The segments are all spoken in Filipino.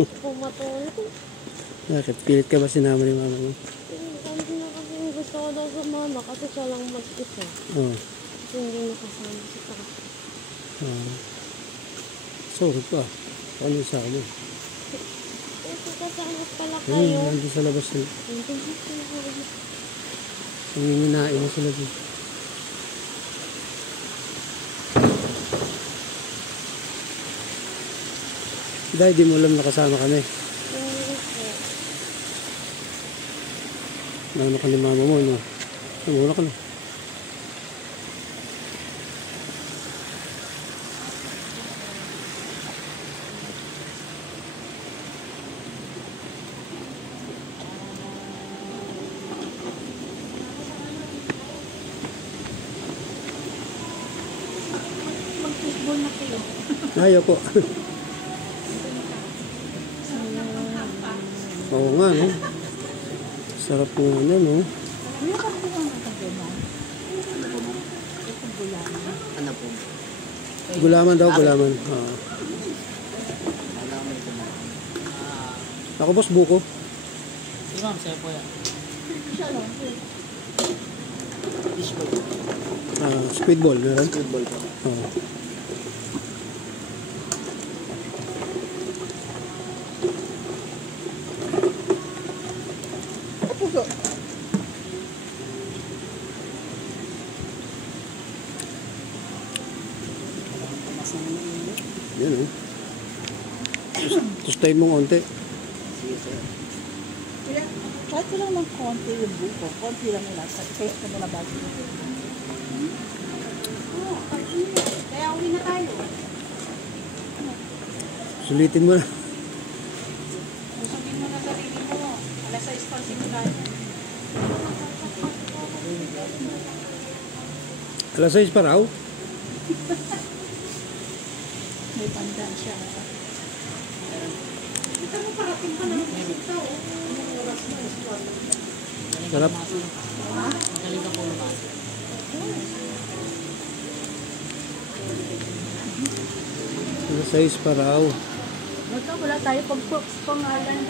Gusto ko matulog. Bakit? Pilit ka ba sinama ni mama mo? Hindi na kasi gusto ko daw sa mama kasi siya lang mag-isa. Oo. Kasi hindi nakasama si Papa. Sorry pa. Paano yung saka mo? Kasi kasama pala kayo. Nandun sa labas. Hindi ko na. Nanginginain na sila dito. Dahil di mo alam nakasama kami. Hindi ko. Naano ka ni mama mo, no? Namuna ka na. Mag-fishball na kayo. Ayaw po. Oo nga, no? Sarap nga na, no? Ano po? Gulaman daw, gulaman. Ako, boss, buko. Sige ma'am, sa'yo po yan. Fishball. Squid ball, meron? Fishball po. Oo. Yan, oh. Tustayin mo konti. Sige sir. Kahit ko lang ng konti yung buko, konti lang yung lasa. Taste ko muna bago. Kaya uwi na tayo. Sulitin mo na. Usapin mo na sarili mo. Alas 6 pa simula. Alas 6 pa raw. May pandaan siya. Kita mo parating pa ng tao. Anong oras na? Sarap. Magaling ka po naman. Alas 6 pa raw. Wala tayo pag-pangalan.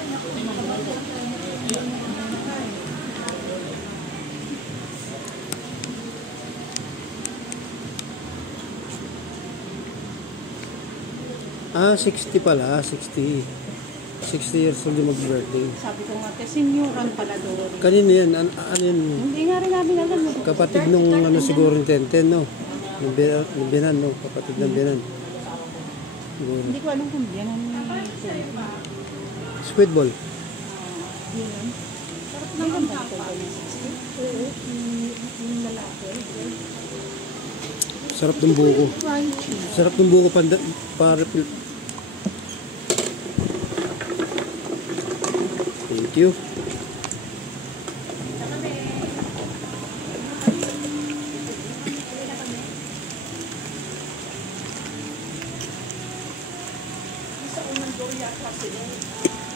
Ah, 60 pala. 60. 60 years old yung mag-birthday. Sabi ko nga, kasi senyoran pala doon. Kanina yan. Ano yan? Hindi nga rin namin alam. Kapatid nung ano siguro yung Tenten, no? Yung Binan, no? Kapatid ng Binan. Siguro. Hindi ko alam kung yan ang Squid ball. yun. Sarap naman ba ito? Oo. Yung lalaki. Sarap ng buko. Crunchy. Sarap ng buko para Thank you.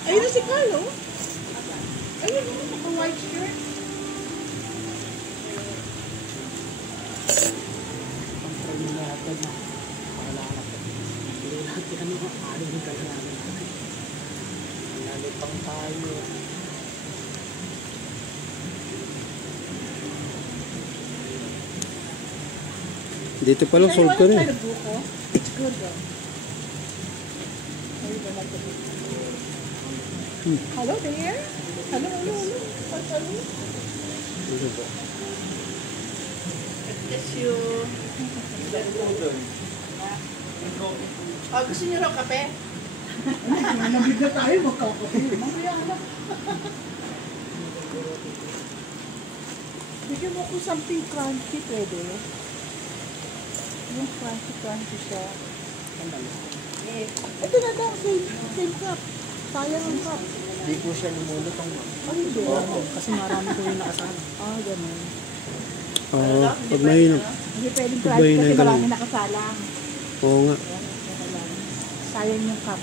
Ayun na si Carlo. Ayun, naka-white shirt. Nalipang tayo. Dito pa lang solve ko na. It's good though. Hello there. Hello. Bless you. Gusto niyo raw kape? Nabig na tayo, magkakape. Mamaya na. Bigyan mo ko something crunchy, pwede. Yung crunchy siya. Ito na daw, same cup. Sayang ang cup. Hindi po siya lumulutong. Hindi. Kasi marami ko yung nakasama. Ganun. Pag mainom. Hindi pwedeng Pag crunchy mainom kasi ka lang. marami nakasalang. Oo nga. Sayang yung cup.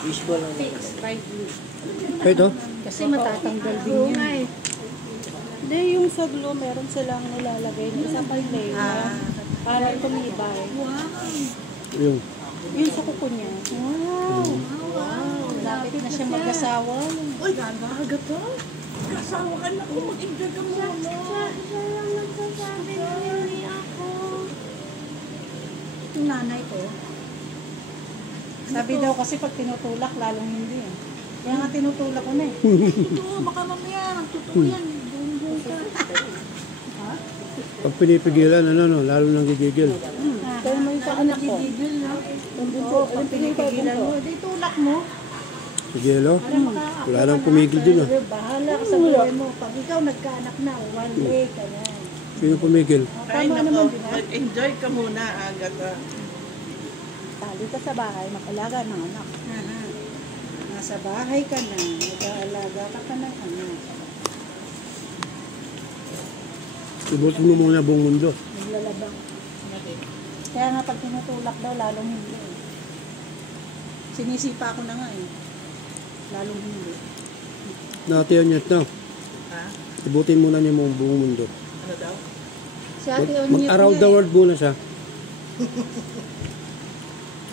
Fishball lang. Fix, right blue. Ito? Kasi matatanggal din yan. Hindi, yung sa blue, meron silang nilalagay na isa pang layer. Para tumibay. Yung. Yun sa kuko niya. Wow! Lapit na siya mag-asawa. Uy, aga to. Kasawa ka na kung mag-enjoy ka muna. Siya lang nagsasabi na hindi ako. Yung nanay ko. Sabi daw kasi pag tinutulak, lalong hindi eh. Kaya nga tinutulak ko na eh. Ito, baka mamaya, nagtotoo yan. Bumbong ka. Pag pinipigilan, lalo nang gigigil. Kaya may sa anak ko. Oo, pag pinipigilan mo, di tulak mo. Sige, lo. Wala nang pumigil din, ah. Bahala ka sa buhay mo. Pag ikaw nagkaanak na, one day ka na. Sino pumigil? Ay, Tama nako, naman, di ba? mag-enjoy ka muna, Agata. Tali ka sa bahay, mag-alaga ng anak. Nasa bahay ka na, nag-aalaga ka pa ng anak. Ibutin mo muna buong mundo. Naglalabang. Kaya nga pag tinutulak daw, lalong hindi eh. Sinisipa ko na nga eh. Lalong hindi. Natiyan niya na. Ha? Ibutin muna niya mong buong mundo. Ano daw? Si Ate Onyet Mag-around the world muna siya.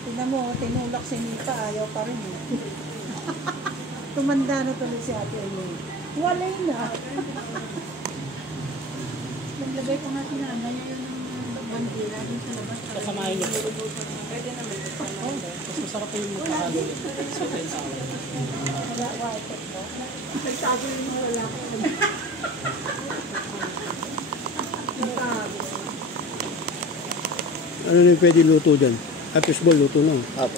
Tignan mo, tinulak si Nita, ayaw pa rin eh. Tumanda na tuloy si Ate Onyet. Walay na. Naglagay pa nga sinanay niya yun ng bandila din sa labas. Kasamahin niyo. Pwede naman. Mas masarap yung magkakagawin. Sweet and sour. Wala, white po. Nagsabi mo wala ko. Ano na yung pwede luto dyan? Fishball, luto na. Apo.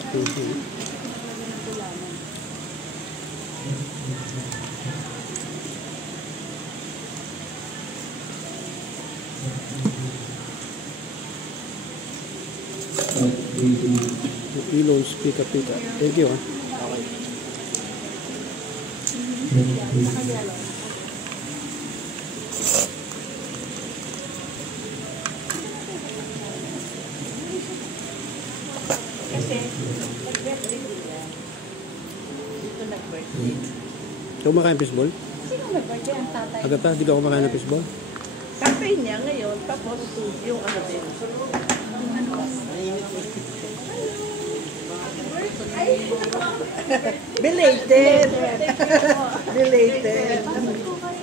Pilons, pika-pika. Thank you, ah. Okay. Kasi, nag-birthday nila. Dito nag-birthday. Ikaw kumakain fishball? Sino nag-birthday ang tatay? Agata, di ka kumakain ng fishball? Cafe niya ngayon, tapos yung ano din. Belated. Belated.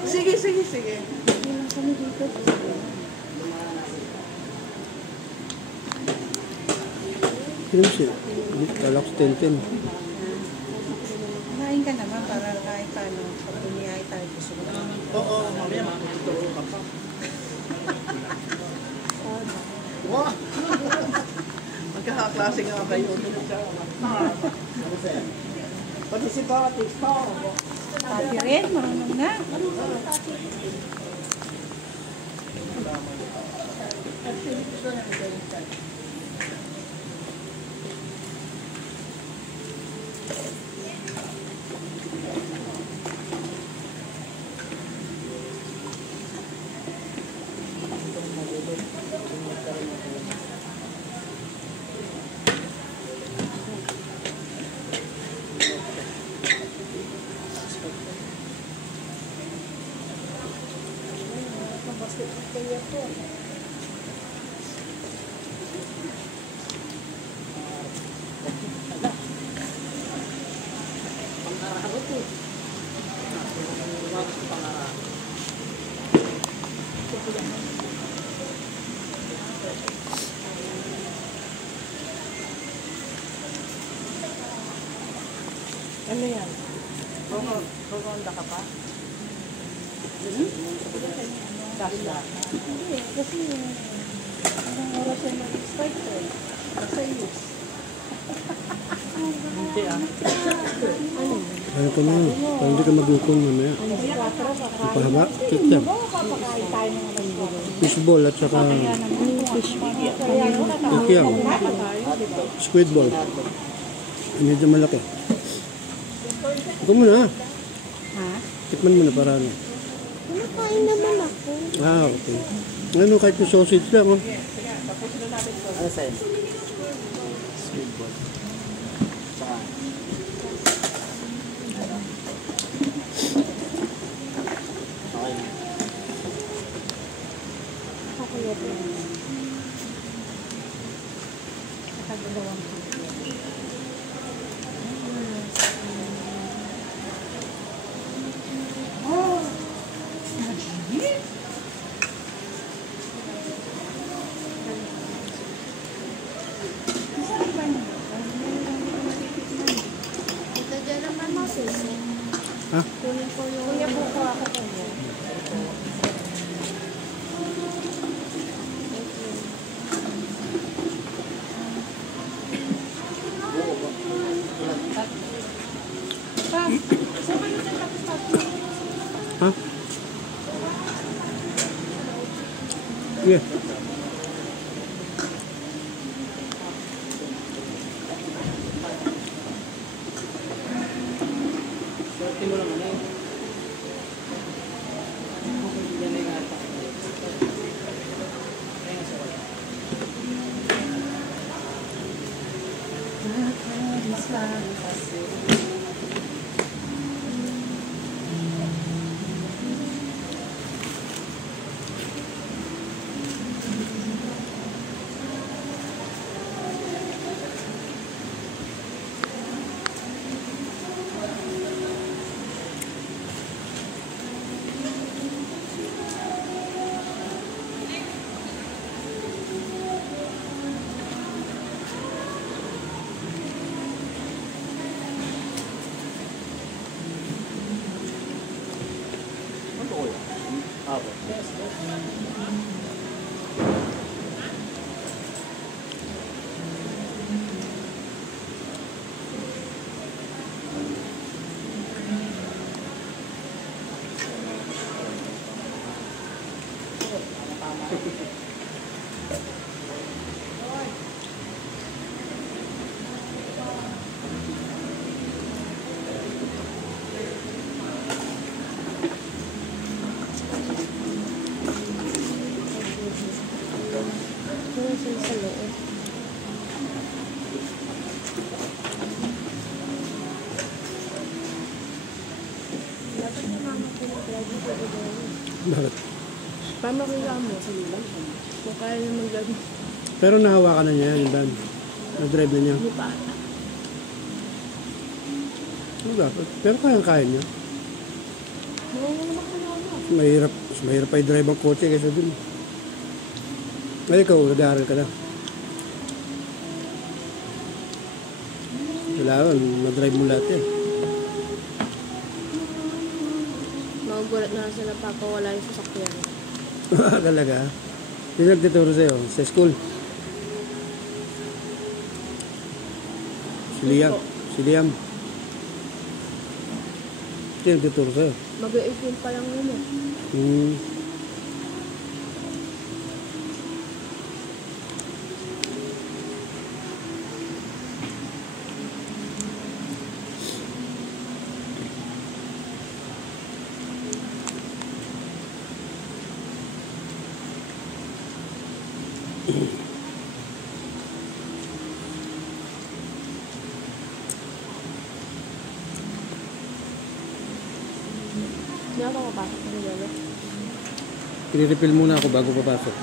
Sige, sige, sige. Sino siya? Kala ko 10-10. Kumain ka naman para kahit paano, pag bumiyay tayo gusto ko. Oo, mamaya makikituro ka pa. Wow! Magkakaklase nga kayo. Pati si Batis pa. Ate rin, marunong na. Ano yan? Pumunta ka pa? Kasla. Hindi, kasi anong oras yung mag-start ko eh. Kasi use. Hindi ah. Kaya ko na. Para hindi ka magutom mamaya. Pahaba. Cake lang. Papakain tayo ng mga Fishball at saka kikiaw. Squid ball. Medyo malaki. Ito mo na. Ha? Tikman mo na para ano. Kumakain naman ako. Ah, okay. Ano, kahit yung sausage lang, oh. Ano sa'yo? Sweet ball. Saka. Okay. kuya po. Nakadalawang kilo. Oh! Nagigit? Ito dyan naman mo, susi. Ha? Kunin ko yung... Kuya po ko ako kuya. Ha? Sige. Swerte mo naman eh. Yan na yung ata. Ayun sa wala. Yung sila sa loob. Dapat na mama ko mag-lagi sa gagawin. Bakit? Mama ko yung mo sa lilang. Kung kaya na mag-lagi. Pero nahawakan na niya yung van. Nag-drive na niya. Hindi pa. Dapat. Pero kaya niya. Mga naman ko naman. Mahirap pa i-drive ang kotse kaysa dun. Ay, ikaw, nag-aaral ka na. Kailangan, mag-drive mo lahat yan. Magugulat na sila papa wala yung sasakyan. Talaga. Sino nagtuturo sa'yo? Sa school? Si Liam. Si Liam. Sino nagtuturo sa'yo? Mag-18 pa lang yun eh. Hindi ako mapasok ng lolo. I-refill muna ako bago papasok.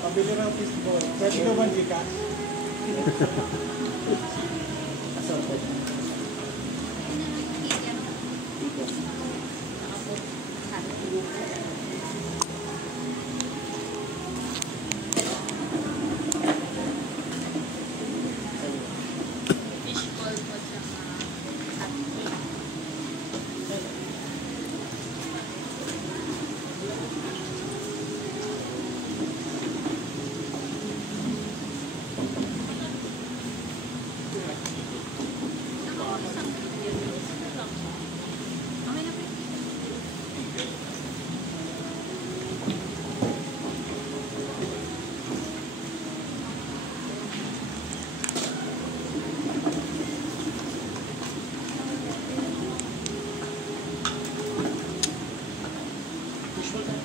Pabili ng fishball. Pwede ka ba Gcash? Assorted. Perfect.